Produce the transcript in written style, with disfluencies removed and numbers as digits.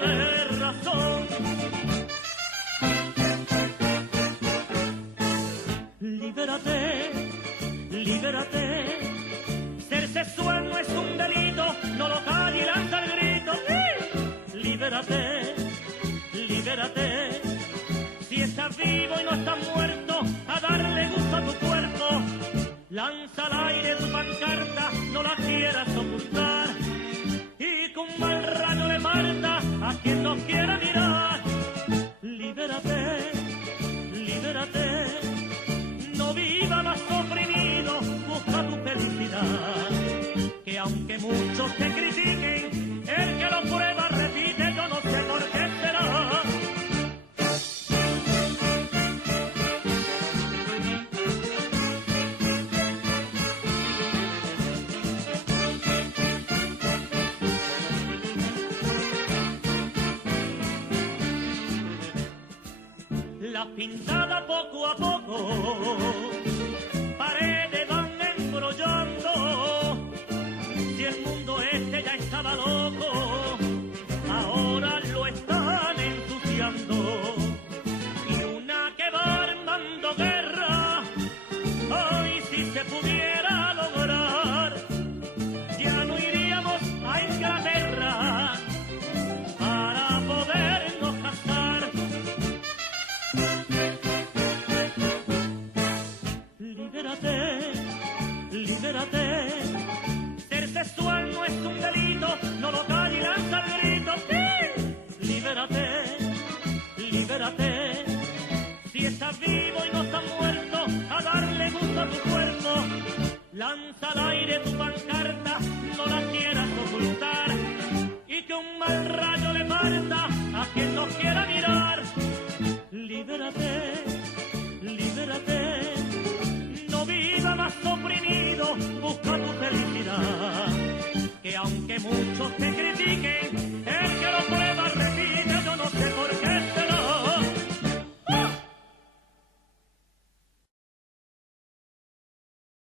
de razón. Libérate, libérate, ser sexual no es un delito, no lo calle y lanza el grito. Libérate, libérate, si estás vivo y no estás muerto, a darle gusto a tu cuerpo. Lanza al aire tu pancarta, no la quieras ocultar, y con mal rayo le marta a quien no quiera mirar. Libérate, libérate, no viva más oprimido, busca tu felicidad, que aunque muchos te critiquen, el que lo prueba repite, yo no sé por qué será. La pintada poco a poco, paredes van embrollando. Si el mundo este ya estaba loco, ahora lo están ensuciando. Y una que va armando guerra, ay, si se pudiera lograr, ya no iríamos a Inglaterra para podernos casar. Libérate, libérate, ser sexual no es un delito, no lo calle y lanza el grito. ¡Sí! Libérate, libérate, si estás vivo y no estás muerto, a darle gusto a tu cuerpo. Lanza al aire tu pancarta,